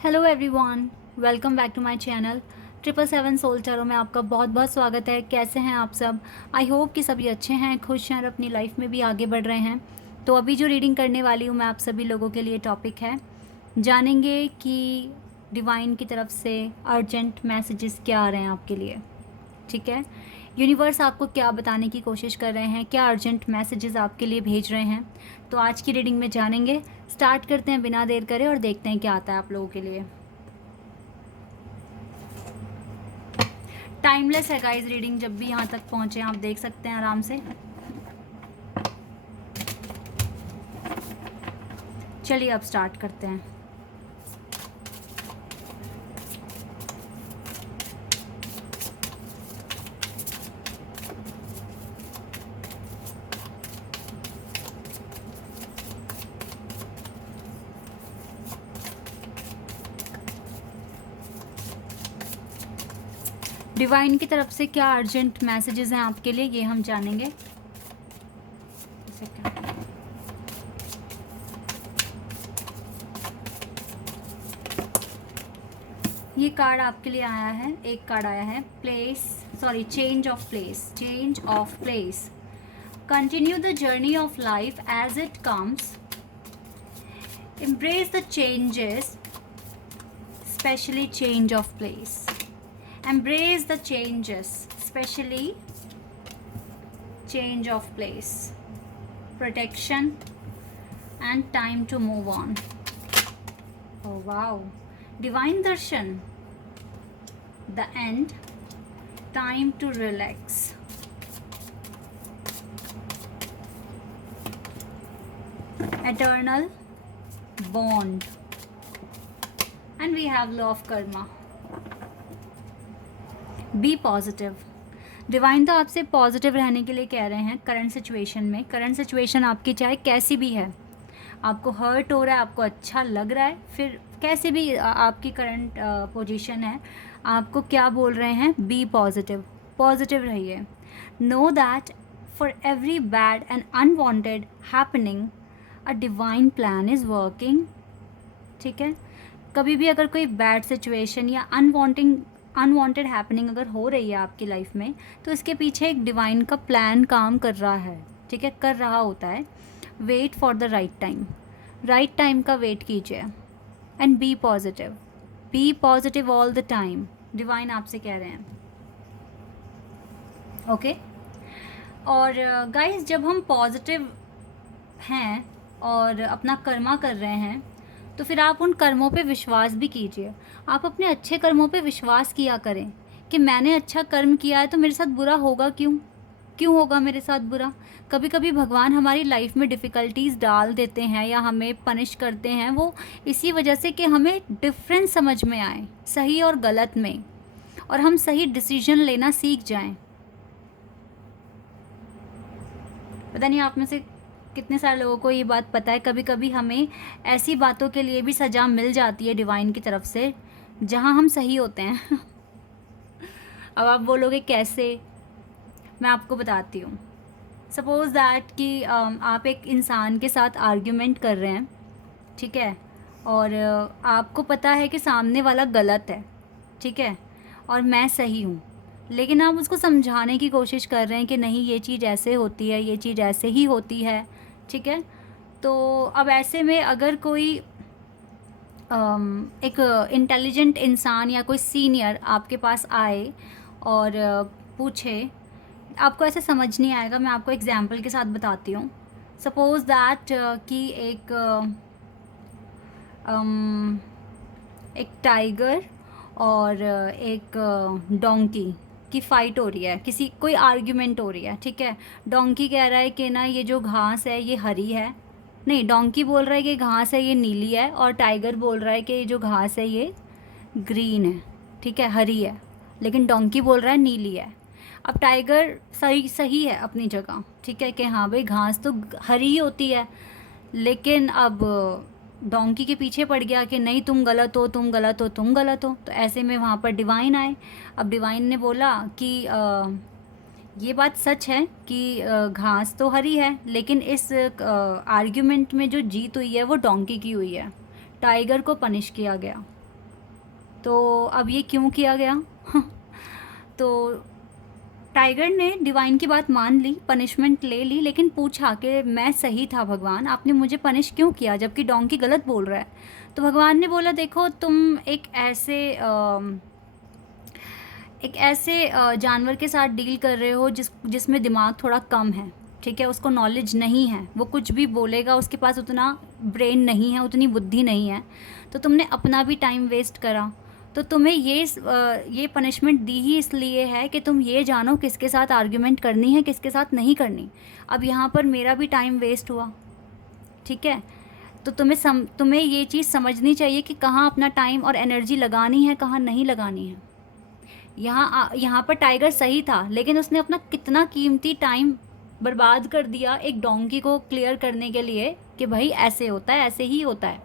Hello everyone, welcome back to my channel 777 soul tarot में आपका बहुत बहुत स्वागत है। कैसे हैं आप सब? आई होप कि सभी अच्छे हैं, खुश हैं और अपनी लाइफ में भी आगे बढ़ रहे हैं। तो अभी जो रीडिंग करने वाली हूँ मैं आप सभी लोगों के लिए टॉपिक है, जानेंगे कि डिवाइन की तरफ से अर्जेंट मैसेजेस क्या आ रहे हैं आपके लिए। ठीक है, यूनिवर्स आपको क्या बताने की कोशिश कर रहे हैं, क्या अर्जेंट मैसेजेस आपके लिए भेज रहे हैं, तो आज की रीडिंग में जानेंगे। स्टार्ट करते हैं बिना देर करे और देखते हैं क्या आता है आप लोगों के लिए। टाइमलेस है गाइस रीडिंग, जब भी यहाँ तक पहुँचे आप देख सकते हैं आराम से। चलिए अब स्टार्ट करते हैं। डिवाइन की तरफ से क्या अर्जेंट मैसेजेस हैं आपके लिए, ये हम जानेंगे। ये कार्ड आपके लिए आया है, एक कार्ड आया है change of place. Continue the journey of life as it comes, embrace the changes, especially change of place. Embrace the changes, especially change of place. Protection and time to move on. Oh wow. Divine darshan. The end. Time to relax. Eternal bond. And we have law of karma. Be positive. Divine तो आपसे positive रहने के लिए कह रहे हैं current situation में। Current situation आपकी चाहे कैसी भी है, आपको हर्ट हो रहा है, आपको अच्छा लग रहा है, फिर कैसे भी आपकी करंट पोजीशन है, आपको क्या बोल रहे हैं? बी पॉजिटिव, पॉजिटिव रहिए। Know that for every bad and unwanted happening a divine plan is working. ठीक है, कभी भी अगर कोई बैड सिचुएशन या अनवांटेड हैपनिंग अगर हो रही है आपकी लाइफ में, तो इसके पीछे एक डिवाइन का प्लान काम कर रहा है। ठीक है, कर रहा होता है। Wait for the right time का वेट कीजिए। And be positive all the time, divine आपसे कह रहे हैं। ओके और गाइस जब हम पॉजिटिव हैं और अपना कर्मा कर रहे हैं, तो फिर आप उन कर्मों पे विश्वास भी कीजिए। आप अपने अच्छे कर्मों पे विश्वास किया करें कि मैंने अच्छा कर्म किया है तो मेरे साथ बुरा होगा क्यों होगा मेरे साथ बुरा। कभी कभी भगवान हमारी लाइफ में डिफ़िकल्टीज़ डाल देते हैं या हमें पनिश करते हैं, वो इसी वजह से कि हमें डिफरेंस समझ में आए सही और गलत में, और हम सही डिसीजन लेना सीख जाएं। पता नहीं आप में से कितने सारे लोगों को ये बात पता है, कभी कभी हमें ऐसी बातों के लिए भी सज़ा मिल जाती है डिवाइन की तरफ से जहाँ हम सही होते हैं। अब आप बोलोगे कैसे, मैं आपको बताती हूँ। सपोज़ दैट कि आप एक इंसान के साथ आर्ग्यूमेंट कर रहे हैं, ठीक है, और आपको पता है कि सामने वाला गलत है, ठीक है, और मैं सही हूँ, लेकिन आप उसको समझाने की कोशिश कर रहे हैं कि नहीं ये चीज़ ऐसे होती है, ये चीज़ ऐसे ही होती है। ठीक है, तो अब ऐसे में अगर कोई एक इंटेलिजेंट इंसान या कोई सीनियर आपके पास आए और पूछे, आपको ऐसे समझ नहीं आएगा। मैं आपको एग्जांपल के साथ बताती हूँ। सपोज़ दैट कि एक टाइगर और एक डोंकी की फ़ाइट हो रही है, कोई आर्ग्यूमेंट हो रही है। ठीक है, डोंकी कह रहा है कि ना ये जो घास है ये हरी है, नहीं डोंकी बोल रहा है कि घास है ये नीली है, और टाइगर बोल रहा है कि ये जो घास है ये ग्रीन है, ठीक है, हरी है, लेकिन डोंकी बोल रहा है नीली है। अब टाइगर सही है अपनी जगह, ठीक है, कि हाँ भाई घास तो हरी ही होती है, लेकिन अब डोंकी के पीछे पड़ गया कि नहीं तुम गलत हो, तुम गलत हो, तुम गलत हो। तो ऐसे में वहाँ पर डिवाइन आए। अब डिवाइन ने बोला कि ये बात सच है कि घास तो हरी है, लेकिन इस आर्ग्यूमेंट में जो जीत हुई है वो डोंकी की हुई है। टाइगर को पनिश किया गया। तो अब ये क्यों किया गया? तो टाइगर ने डिवाइन की बात मान ली, पनिशमेंट ले ली, लेकिन पूछा कि मैं सही था भगवान, आपने मुझे पनिश क्यों किया जबकि डोंकी गलत बोल रहा है? तो भगवान ने बोला देखो तुम एक ऐसे जानवर के साथ डील कर रहे हो जिसमें दिमाग थोड़ा कम है, ठीक है, उसको नॉलेज नहीं है, वो कुछ भी बोलेगा, उसके पास उतना ब्रेन नहीं है, उतनी बुद्धि नहीं है, तो तुमने अपना भी टाइम वेस्ट करा। तो तुम्हें ये पनिशमेंट दी ही इसलिए है कि तुम ये जानो किसके साथ आर्ग्यूमेंट करनी है, किसके साथ नहीं करनी। अब यहाँ पर मेरा भी टाइम वेस्ट हुआ, ठीक है। तो तुम्हें ये चीज़ समझनी चाहिए कि कहाँ अपना टाइम और एनर्जी लगानी है, कहाँ नहीं लगानी है। यहाँ पर टाइगर सही था, लेकिन उसने अपना कितना कीमती टाइम बर्बाद कर दिया एक डोंकी को क्लियर करने के लिए कि भाई ऐसे होता है, ऐसे ही होता है।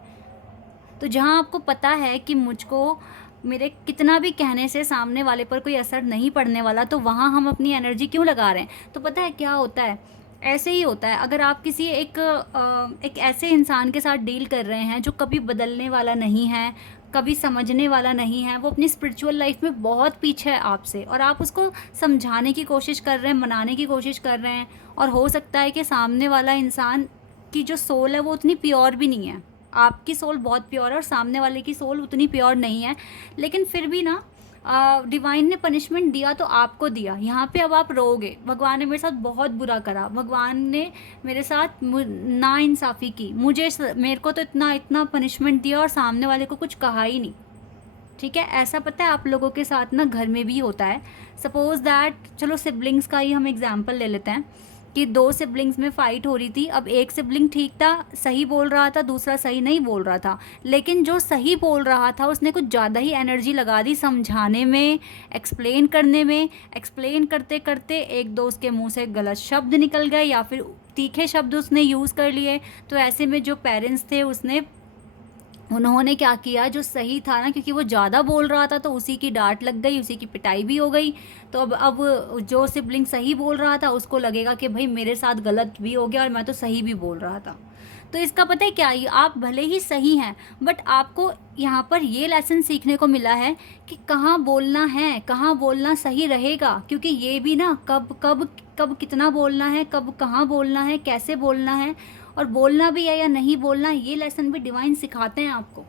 तो जहाँ आपको पता है कि मुझको मेरे कितना भी कहने से सामने वाले पर कोई असर नहीं पड़ने वाला, तो वहाँ हम अपनी एनर्जी क्यों लगा रहे हैं? तो पता है क्या होता है, ऐसे ही होता है। अगर आप किसी एक ऐसे इंसान के साथ डील कर रहे हैं जो कभी बदलने वाला नहीं है, कभी समझने वाला नहीं है, वो अपनी स्पिरिचुअल लाइफ में बहुत पीछे है आपसे, और आप उसको समझाने की कोशिश कर रहे हैं, मनाने की कोशिश कर रहे हैं, और हो सकता है कि सामने वाला इंसान की जो सोल है वो उतनी प्योर भी नहीं है। आपकी सोल बहुत प्योर है और सामने वाले की सोल उतनी प्योर नहीं है, लेकिन फिर भी ना डिवाइन ने पनिशमेंट दिया तो आपको दिया। यहाँ पे अब आप रोओगे, भगवान ने मेरे साथ बहुत बुरा करा, भगवान ने मेरे साथ नाइंसाफ़ी की, मेरे को तो इतना इतना पनिशमेंट दिया और सामने वाले को कुछ कहा ही नहीं, ठीक है। ऐसा पता है आप लोगों के साथ ना घर में भी होता है। सपोज़ दैट, चलो सिबलिंग्स का ही हम एग्जांपल ले लेते हैं कि दो सिबलिंग्स में फ़ाइट हो रही थी। अब एक सिबलिंग ठीक था, सही बोल रहा था, दूसरा सही नहीं बोल रहा था, लेकिन जो सही बोल रहा था उसने कुछ ज़्यादा ही एनर्जी लगा दी समझाने में, एक्सप्लेन करने में। एक्सप्लेन करते करते एक दोस्त के मुंह से गलत शब्द निकल गए या फिर तीखे शब्द उसने यूज़ कर लिए। तो ऐसे में जो पेरेंट्स थे उन्होंने क्या किया, जो सही था ना, क्योंकि वो ज़्यादा बोल रहा था तो उसी की डांट लग गई, उसी की पिटाई भी हो गई। तो अब जो सिबलिंग सही बोल रहा था उसको लगेगा कि भाई मेरे साथ गलत भी हो गया और मैं तो सही भी बोल रहा था। तो इसका पता है क्या, आप भले ही सही हैं, बट आपको यहाँ पर ये लेसन सीखने को मिला है कि कहाँ बोलना है, कहाँ बोलना सही रहेगा, क्योंकि ये भी ना कब कब कब कितना बोलना है, कब कहाँ बोलना है, कैसे बोलना है, और बोलना भी है या नहीं बोलना, ये लेसन भी डिवाइन सिखाते हैं आपको,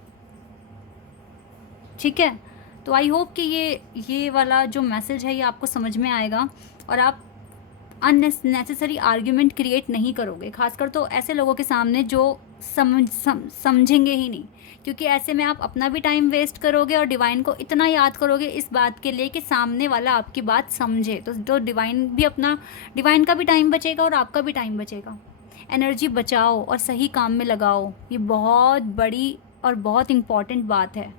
ठीक है। तो आई होप कि ये वाला जो मैसेज है ये आपको समझ में आएगा और आप अननेसेसरी आर्ग्यूमेंट क्रिएट नहीं करोगे, खासकर तो ऐसे लोगों के सामने जो समझेंगे ही नहीं, क्योंकि ऐसे में आप अपना भी टाइम वेस्ट करोगे और डिवाइन को इतना याद करोगे इस बात के लिए कि सामने वाला आपकी बात समझे। तो डिवाइन का भी टाइम बचेगा और आपका भी टाइम बचेगा। एनर्जी बचाओ और सही काम में लगाओ, ये बहुत बड़ी और बहुत इम्पॉर्टेंट बात है,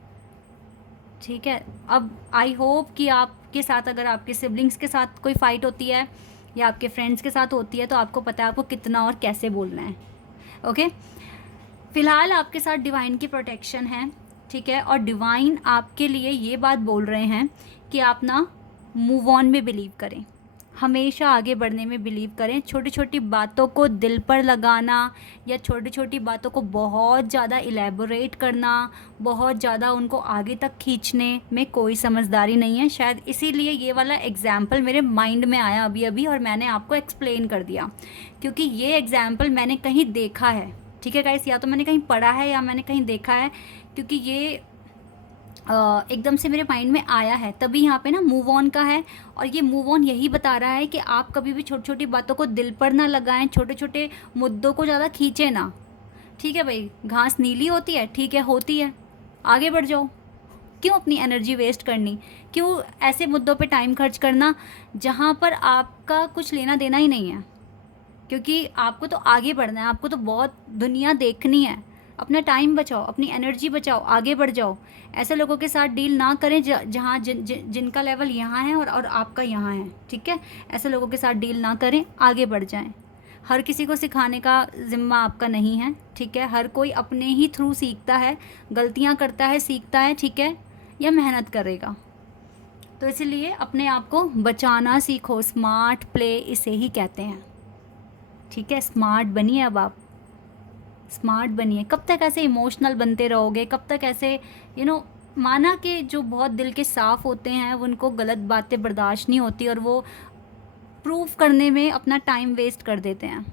ठीक है। अब आई होप कि आपके साथ, अगर आपके सिबलिंग्स के साथ कोई फ़ाइट होती है या आपके फ्रेंड्स के साथ होती है, तो आपको पता है आपको कितना और कैसे बोलना है, ओके। फ़िलहाल आपके साथ डिवाइन की प्रोटेक्शन है, ठीक है, और डिवाइन आपके लिए ये बात बोल रहे हैं कि आप ना मूव ऑन में बिलीव करें, हमेशा आगे बढ़ने में बिलीव करें। छोटी छोटी बातों को दिल पर लगाना या छोटी छोटी बातों को बहुत ज़्यादा इलेबोरेट करना, बहुत ज़्यादा उनको आगे तक खींचने में कोई समझदारी नहीं है। शायद इसीलिए ये वाला एग्ज़ाम्पल मेरे माइंड में आया अभी अभी और मैंने आपको एक्सप्लेन कर दिया, क्योंकि ये एग्ज़ाम्पल मैंने कहीं देखा है, ठीक है गाइस, या तो मैंने कहीं पढ़ा है या मैंने कहीं देखा है, क्योंकि ये एकदम से मेरे माइंड में आया है, तभी यहाँ पे ना मूव ऑन का है। और ये मूव ऑन यही बता रहा है कि आप कभी भी छोटी छोटी बातों को दिल पर ना लगाएं, छोटे छोटे मुद्दों को ज़्यादा खींचे ना, ठीक है भाई। घास नीली होती है, ठीक है, होती है, आगे बढ़ जाओ। क्यों अपनी एनर्जी वेस्ट करनी, क्यों ऐसे मुद्दों पे टाइम खर्च करना जहाँ पर आपका कुछ लेना देना ही नहीं है, क्योंकि आपको तो आगे बढ़ना है, आपको तो बहुत दुनिया देखनी है। अपना टाइम बचाओ, अपनी एनर्जी बचाओ, आगे बढ़ जाओ। ऐसे लोगों के साथ डील ना करें जहाँ जिनका लेवल यहाँ है और आपका यहाँ है, ठीक है। ऐसे लोगों के साथ डील ना करें, आगे बढ़ जाएं। हर किसी को सिखाने का ज़िम्मा आपका नहीं है, ठीक है। हर कोई अपने ही थ्रू सीखता है, गलतियाँ करता है, सीखता है, ठीक है, या मेहनत करेगा। तो इसलिए अपने आप को बचाना सीखो, स्मार्ट प्ले इसे ही कहते हैं, ठीक है। स्मार्ट बनिए, अब आप स्मार्ट बनिए। कब तक ऐसे इमोशनल बनते रहोगे, कब तक ऐसे माना कि जो बहुत दिल के साफ़ होते हैं उनको गलत बातें बर्दाश्त नहीं होती और वो प्रूफ करने में अपना टाइम वेस्ट कर देते हैं।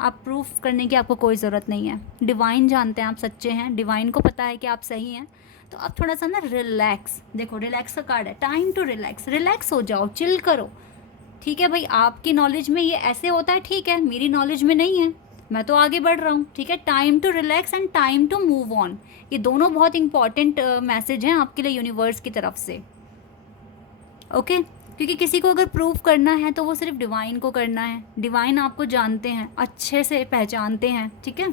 आप प्रूफ करने की आपको कोई ज़रूरत नहीं है। डिवाइन जानते हैं आप सच्चे हैं, डिवाइन को पता है कि आप सही हैं। तो आप थोड़ा सा ना रिलैक्स, देखो रिलैक्स का कार्ड है, टाइम टू रिलैक्स, रिलैक्स हो जाओ, चिल करो। ठीक है भाई, आपकी नॉलेज में ये ऐसे होता है, ठीक है, मेरी नॉलेज में नहीं है, मैं तो आगे बढ़ रहा हूँ। ठीक है, time to relax and time to move on, ये दोनों बहुत इंपॉर्टेंट मैसेज हैं आपके लिए यूनिवर्स की तरफ से। ओके, क्योंकि किसी को अगर प्रूव करना है तो वो सिर्फ डिवाइन को करना है। डिवाइन आपको जानते हैं, अच्छे से पहचानते हैं। ठीक है,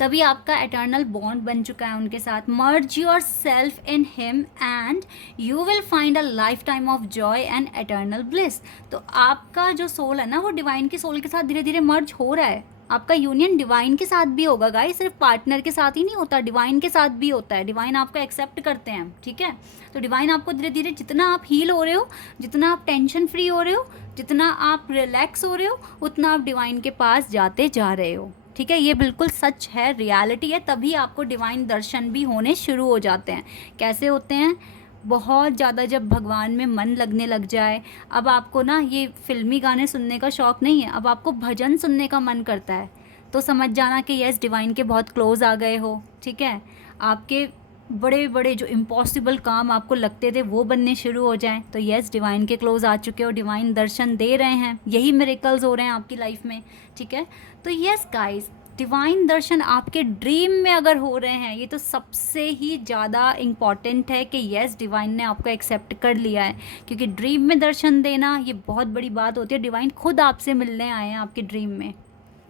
तभी आपका एटर्नल बॉन्ड बन चुका है उनके साथ। Merge yourself in him and you will find a lifetime of joy and eternal bliss. तो आपका जो सोल है ना, वो डिवाइन की सोल के साथ धीरे धीरे मर्ज हो रहा है। आपका यूनियन डिवाइन के साथ भी होगा गाइस, सिर्फ पार्टनर के साथ ही नहीं होता, डिवाइन के साथ भी होता है। डिवाइन आपको एक्सेप्ट करते हैं। ठीक है, तो डिवाइन आपको धीरे धीरे, जितना आप हील हो रहे हो, जितना आप टेंशन फ्री हो रहे हो, जितना आप रिलैक्स हो रहे हो, उतना आप डिवाइन के पास जाते जा रहे हो। ठीक है, ये बिल्कुल सच है, रियलिटी है। तभी आपको डिवाइन दर्शन भी होने शुरू हो जाते हैं। कैसे होते हैं? बहुत ज़्यादा जब भगवान में मन लगने लग जाए। अब आपको ना ये फिल्मी गाने सुनने का शौक़ नहीं है, अब आपको भजन सुनने का मन करता है, तो समझ जाना कि यस, डिवाइन के बहुत क्लोज़ आ गए हो। ठीक है, आपके बड़े बड़े जो इम्पॉसिबल काम आपको लगते थे वो बनने शुरू हो जाएं, तो यस, डिवाइन के क्लोज़ आ चुके हो, डिवाइन दर्शन दे रहे हैं, यही मिरेकल्स हो रहे हैं आपकी लाइफ में। ठीक है, तो यस गाइस, डिवाइन दर्शन आपके ड्रीम में अगर हो रहे हैं, ये तो सबसे ही ज़्यादा इम्पॉर्टेंट है कि यस, डिवाइन ने आपको एक्सेप्ट कर लिया है। क्योंकि ड्रीम में दर्शन देना ये बहुत बड़ी बात होती है। डिवाइन खुद आपसे मिलने आए हैं आपके ड्रीम में।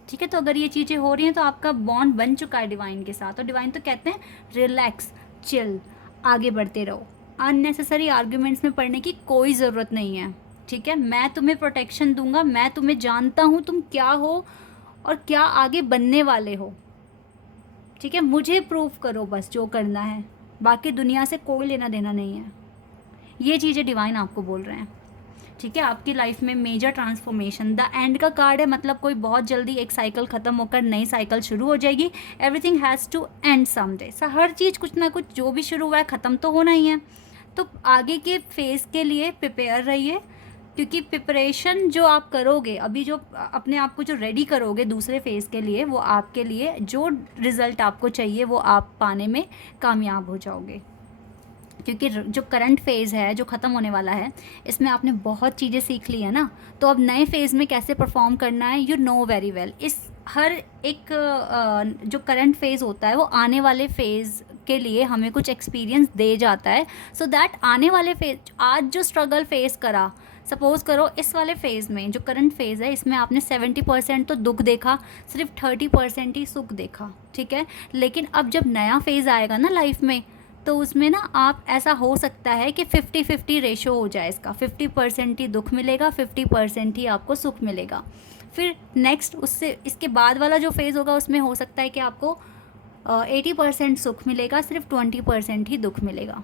ठीक है, तो अगर ये चीज़ें हो रही हैं तो आपका बॉन्ड बन चुका है डिवाइन के साथ। और डिवाइन तो कहते हैं रिलैक्स, चिल, आगे बढ़ते रहो, अननेसेसरी आर्ग्यूमेंट्स में पड़ने की कोई ज़रूरत नहीं है। ठीक है, मैं तुम्हें प्रोटेक्शन दूंगा, मैं तुम्हें जानता हूँ तुम क्या हो और क्या आगे बनने वाले हो। ठीक है, मुझे प्रूव करो बस जो करना है, बाकी दुनिया से कोई लेना देना नहीं है। ये चीज़ें डिवाइन आपको बोल रहे हैं। ठीक है, आपकी लाइफ में मेजर ट्रांसफॉर्मेशन, द एंड का कार्ड है, मतलब कोई बहुत जल्दी एक साइकिल ख़त्म होकर नई साइकिल शुरू हो जाएगी। Everything has to end someday. हर चीज़ कुछ ना कुछ जो भी शुरू हुआ है ख़त्म तो होना ही है। तो आगे के फेज़ के लिए प्रिपेयर रहिए, क्योंकि प्रिपरेशन जो आप करोगे अभी, जो अपने आप को जो रेडी करोगे दूसरे फेज़ के लिए, वो आपके लिए जो रिज़ल्ट आपको चाहिए वो आप पाने में कामयाब हो जाओगे। क्योंकि जो करंट फेज़ है, जो ख़त्म होने वाला है, इसमें आपने बहुत चीज़ें सीख ली है ना, तो अब नए फेज़ में कैसे परफॉर्म करना है यू नो वेरी वेल। इस हर एक जो करंट फेज़ होता है वो आने वाले फेज़ के लिए हमें कुछ एक्सपीरियंस दे जाता है, सो दैट आने वाले फेज़, आज जो स्ट्रगल फेस करा, सपोज़ करो इस वाले फेज़ में जो करंट फेज़ है, इसमें आपने 70% तो दुख देखा, सिर्फ 30% ही सुख देखा। ठीक है, लेकिन अब जब नया फेज़ आएगा ना लाइफ में, तो उसमें ना आप, ऐसा हो सकता है कि 50-50 रेशो हो जाए इसका, 50% ही दुख मिलेगा, 50% ही आपको सुख मिलेगा। फिर नेक्स्ट, उससे इसके बाद वाला जो फेज़ होगा उसमें हो सकता है कि आपको 80% सुख मिलेगा, सिर्फ 20% ही दुख मिलेगा।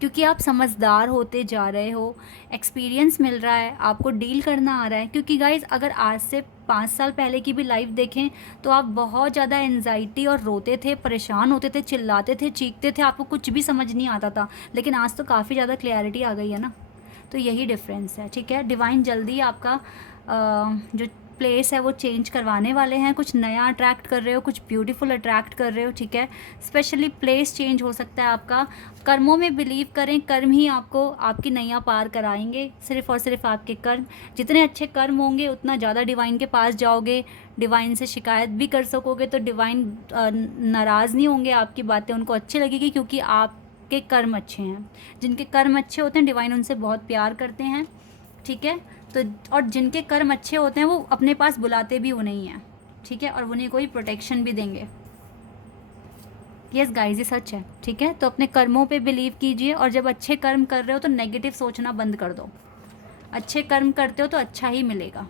क्योंकि आप समझदार होते जा रहे हो, एक्सपीरियंस मिल रहा है, आपको डील करना आ रहा है। क्योंकि गाइज़, अगर आज से 5 साल पहले की भी लाइफ देखें तो आप बहुत ज़्यादा एंजाइटी और रोते थे, परेशान होते थे, चिल्लाते थे, चीखते थे, आपको कुछ भी समझ नहीं आता था। लेकिन आज तो काफ़ी ज़्यादा क्लैरिटी आ गई है ना, तो यही डिफरेंस है। ठीक है, डिवाइन जल्दी आपका जो प्लेस है वो चेंज करवाने वाले हैं। कुछ नया अट्रैक्ट कर रहे हो, कुछ ब्यूटीफुल अट्रैक्ट कर रहे हो। ठीक है, स्पेशली प्लेस चेंज हो सकता है आपका। कर्मों में बिलीव करें, कर्म ही आपको आपकी नैया पार कराएंगे, सिर्फ़ और सिर्फ आपके कर्म। जितने अच्छे कर्म होंगे उतना ज़्यादा डिवाइन के पास जाओगे, डिवाइन से शिकायत भी कर सकोगे, तो डिवाइन नाराज़ नहीं होंगे, आपकी बातें उनको अच्छी लगेगी, क्योंकि आपके कर्म अच्छे हैं। जिनके कर्म अच्छे होते हैं डिवाइन उनसे बहुत प्यार करते हैं। ठीक है, तो और जिनके कर्म अच्छे होते हैं वो अपने पास बुलाते भी उन्हें ही हैं। ठीक है, और उन्हें कोई प्रोटेक्शन भी देंगे। यस गाइस, ये सच है। ठीक है, तो अपने कर्मों पे बिलीव कीजिए, और जब अच्छे कर्म कर रहे हो तो नेगेटिव सोचना बंद कर दो। अच्छे कर्म करते हो तो अच्छा ही मिलेगा।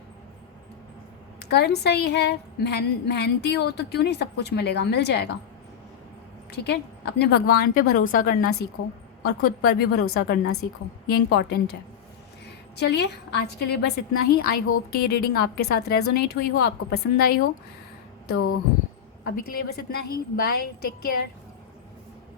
कर्म सही है, मेहनती हो तो क्यों नहीं सब कुछ मिलेगा, मिल जाएगा। ठीक है, अपने भगवान पे भरोसा करना सीखो और ख़ुद पर भी भरोसा करना सीखो, ये इम्पॉर्टेंट है। चलिए, आज के लिए बस इतना ही। आई होप कि ये रीडिंग आपके साथ रेजोनेट हुई हो, आपको पसंद आई हो। तो अभी के लिए बस इतना ही। Bye, take care.